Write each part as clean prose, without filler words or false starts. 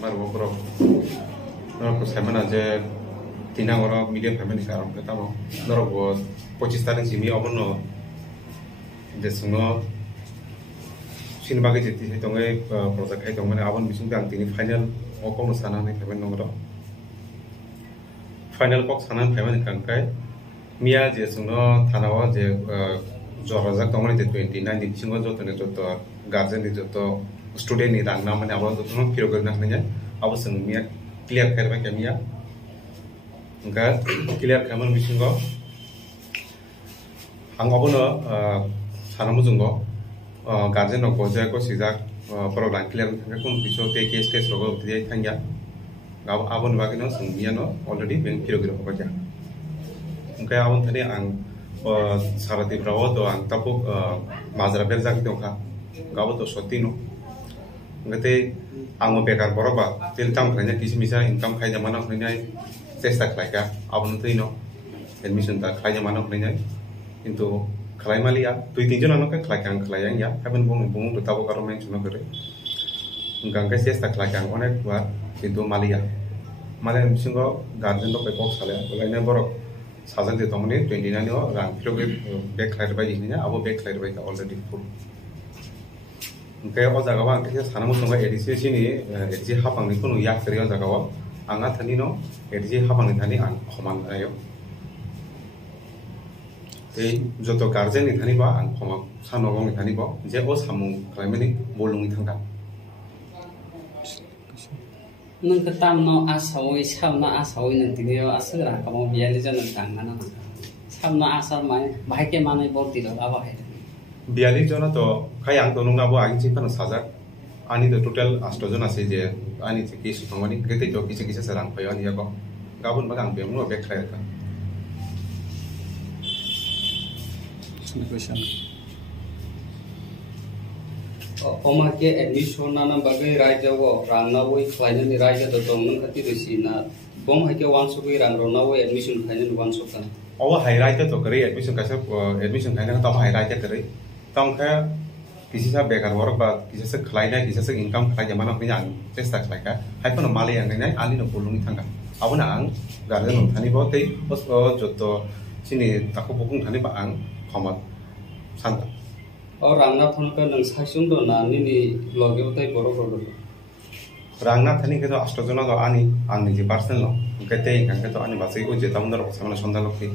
Mar bro. Nor semana je tina orang media family karam kita mau. Nor buat 25 tarik sini abono. Desungo sini bagi jadi hitungnya project hitungnya abon bisung gang tini final okong sana nih family nomor. Final box sana family kangkai. Mia je sungo thanawa je jorajak tongone je 29 di singo jo tene jo to guardian di jo to student ni rang namane abo to no piro gna khanya abo sung mia clear kharba ke mia ga clear khamon bisingo ang abo no sanamu jungo guardian no goja ko sijak pro lang clear thanga kun biso te case test rogo tie thanya abo abo no bagino sung mia no already ben piro gro ko ja Mungkin awal tadi ang sarati berawal tu ang tapuk mazra berzak tu kah, gawat tu sotino. Ngate ang bekar berapa, tiltam kerana kisi misal income kaya mana kerana sesta kerja, awal nanti no admission tak kaya mana kerana itu kelai malia, tu itu jenak nak kelai yang ya, haben bung tu tahu kalau main cuma kere. Engkau ke sesta kelai yang onek buat itu malia admission ko guardian tu pekok salah, kalau ini borok Sajan di tahun ini 29 yo rang kilo back clear by ini ya, abo back clear by already full. Mungkin apa jaga bang, kita sana mungkin edisi sini, edisi hapang ni pun yak serius jaga bang. Angat tadi no, edisi hapang ni tadi ang koman ayo. Joto guardian ni tadi ba, ang koman sanogong ni tadi ba, je os hamu kami ni bolong ni tangga. Nung ketam no asawai sam no asawai nanti dia asal lah kamu biar aja nentang mana sam no asal mana bahaya ke mana bol tidak apa itu biar aja to kayak to nung abo angin simpan sajak ani to total astojon ase je ani se kisi kamani kete jo kisi serang payo ani ya ko gabun bagang be mu be khair ka question Oma ke admission na bagai raja wo rangna wo final ni raja to tong nang khati resi na bom hake wan so wi rang rona wo admission final wan so kan awa hai raja to kare admission kasa admission final to hai raja kare tong ka kisi sa bekar work ba kisi sa khlai na kisi sa income khlai jamana pni ang chesta khlai ka hai kono male ang nai ali no pulung thanga abuna ang garden thani bo tei os joto sini takko bokung thani ba ang khomat santa और रंगना phone का नंग साइसुन दो ना नि लगे उताई बरो बरो रंगना थनी के तो अष्टजना तो आनी आनी जे पर्सनल नो कहते हैं कि तो आनी बासे को जेता उन्दर सामने संदा लोके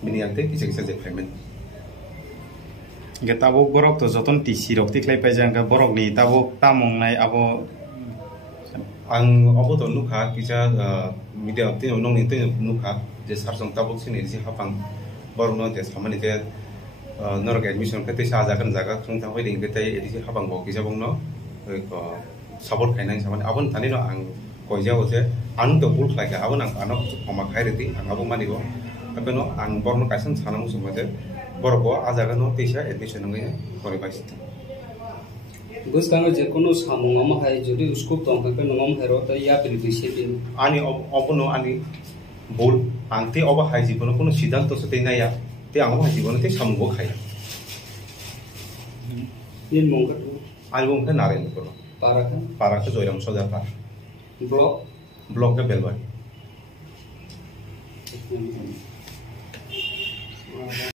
बिनियाते किसे किसे जे payment Gak tahu borok tu zoton tisi rok tiklai pajang ke borok ni tahu tamong nai abo ang abo to nukha kisa media ti nong ni ti nukha je sarsong tabuk sini si hapang borok no je samani je Norok admission kete saja kan jaga tung tahu ini kete edisi habang bau kisah bang no support kainang sama abon tani no ang koja ose anu to bul khai ka abon ang anak omak khai reti ang abon mani bo abe no ang bor no kaisan sana musu mate bor bo ajaga no tisa admission ngai kore baisita bus kang je kono samung ama hai jodi usko tong ka nongom hero ta ya pili sepin ani obono ani bul angti oba hai jibono kono siddhanto sate na ya te ang oba jibono te samgo khai nin mongka ani bong ka naren kono para ka joiram soja par blok ka belwai